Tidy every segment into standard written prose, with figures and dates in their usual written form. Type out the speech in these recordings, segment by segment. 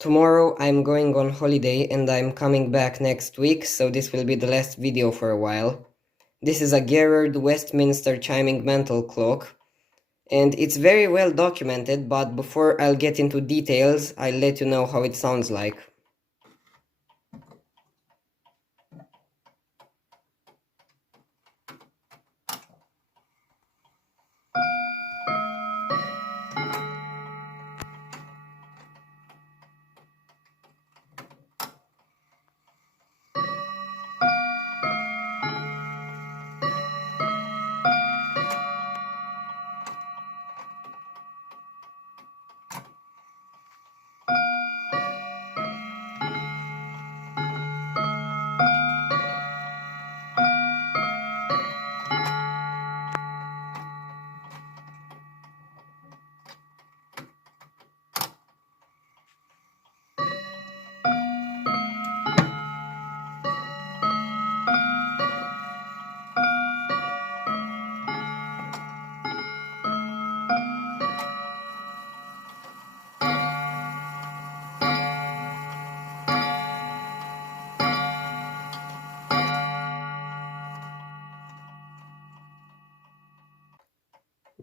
Tomorrow I'm going on holiday and I'm coming back next week, so this will be the last video for a while. This is a Garrard Westminster chiming mantel clock, and it's very well documented, but before I'll get into details, I'll let you know how it sounds like.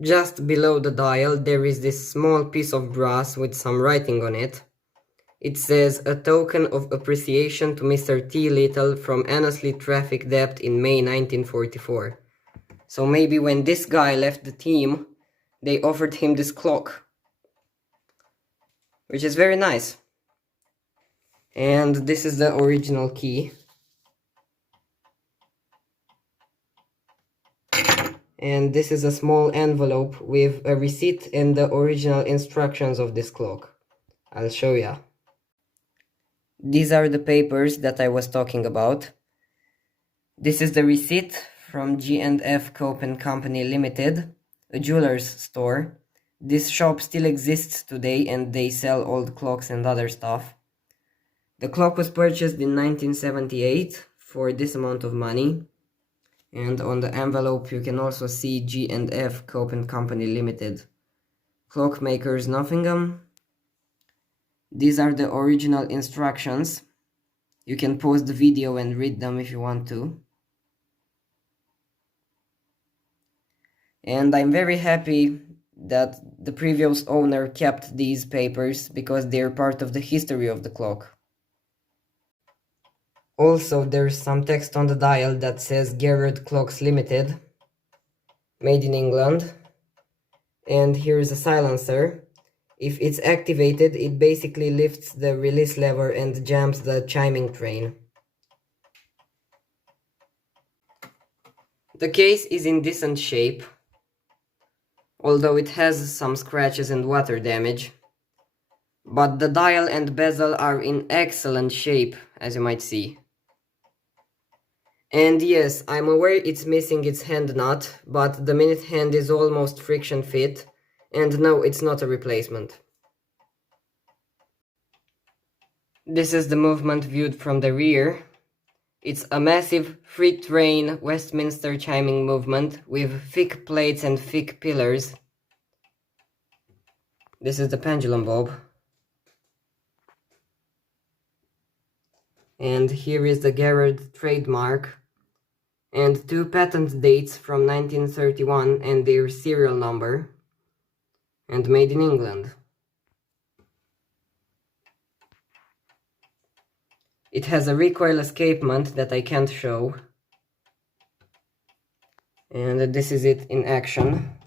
Just below the dial there is this small piece of brass with some writing on it. It says, "A token of appreciation to Mr. T. Little from Annesley Traffic Dept in May 1944. So maybe when this guy left the team, they offered him this clock, which is very nice. And this is the original key. And this is a small envelope with a receipt and the original instructions of this clock. I'll show ya. These are the papers that I was talking about. This is the receipt from G&F Cope & Company Limited, a jeweler's store. This shop still exists today and they sell old clocks and other stuff. The clock was purchased in 1978 for this amount of money. And on the envelope you can also see G&F Cope & Company Limited. Clockmakers Nottingham. These are the original instructions. You can pause the video and read them if you want to. And I'm very happy that the previous owner kept these papers because they're part of the history of the clock. Also, there's some text on the dial that says Garrard Clocks Limited, made in England. And here's a silencer. If it's activated, it basically lifts the release lever and jams the chiming train. The case is in decent shape, although it has some scratches and water damage. But the dial and bezel are in excellent shape, as you might see. And yes, I'm aware it's missing its hand nut, but the minute hand is almost friction fit, and no, it's not a replacement. This is the movement viewed from the rear. It's a massive free-train Westminster chiming movement with thick plates and thick pillars. This is the pendulum bob. And here is the Garrard trademark and two patent dates from 1931 and their serial number, and made in England. It has a recoil escapement that I can't show, and this is it in action.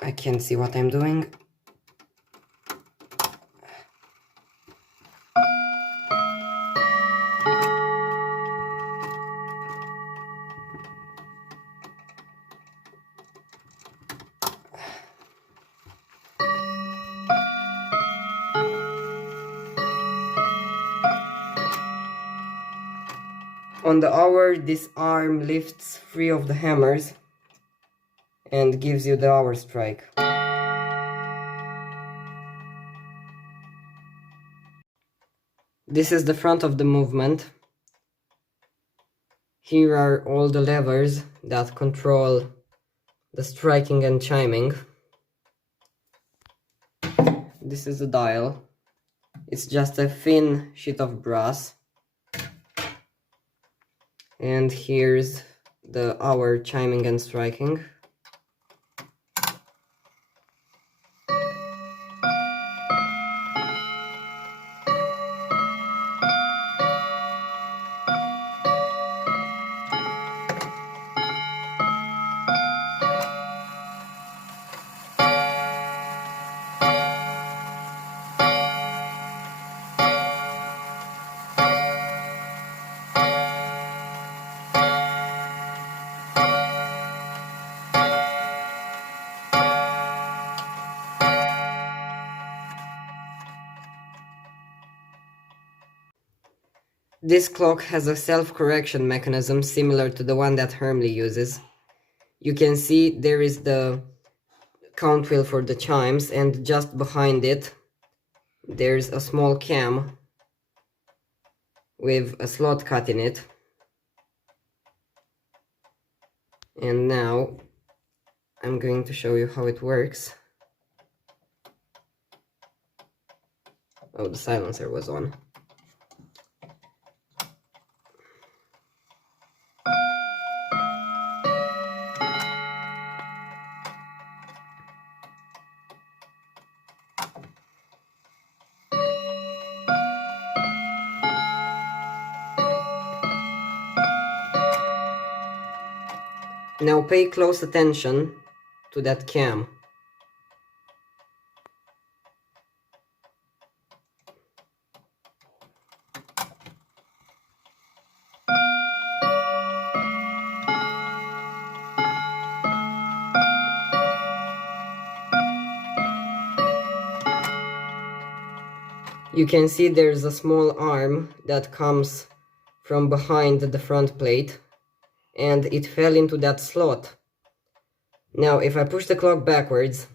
I can't see what I'm doing. On the hour, this arm lifts free of the hammers and gives you the hour strike. This is the front of the movement. Here are all the levers that control the striking and chiming. this is the dial. It's just a thin sheet of brass. And here's the hour chiming and striking. This clock has a self-correction mechanism similar to the one that Hermle uses. You can see there is the count wheel for the chimes, and just behind it there's a small cam with a slot cut in it. And now I'm going to show you how it works. Oh, the silencer was on. Now pay close attention to that cam. You can see there's a small arm that comes from behind the front plate, and it fell into that slot. Now if I push the clock backwards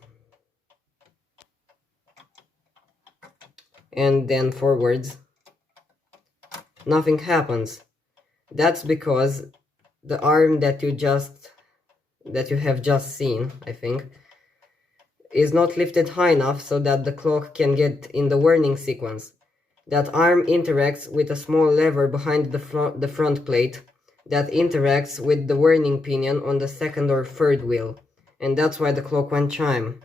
and then forwards, nothing happens. That's because the arm that you have just seen, I think, is not lifted high enough so that the clock can get in the warning sequence. That arm interacts with a small lever behind the front plate that interacts with the warning pinion on the second or third wheel, and that's why the clock won't chime.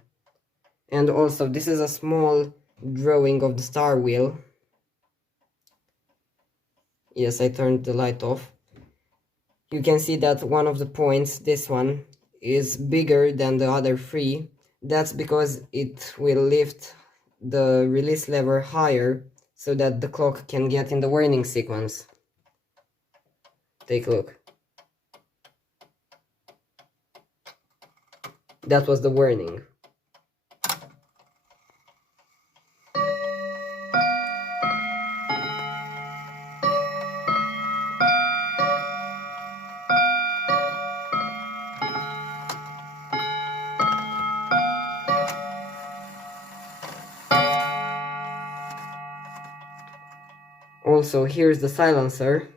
And also, this is a small drawing of the star wheel. Yes, I turned the light off. You can see that one of the points, this one, is bigger than the other three. That's because it will lift the release lever higher so that the clock can get in the warning sequence. Take a look. That was the warning. Also, here's the silencer.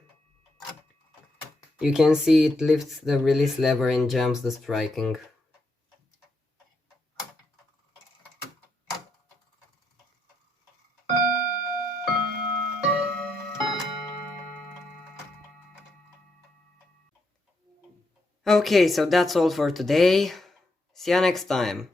You can see it lifts the release lever and jams the striking. Okay, so that's all for today. See you next time.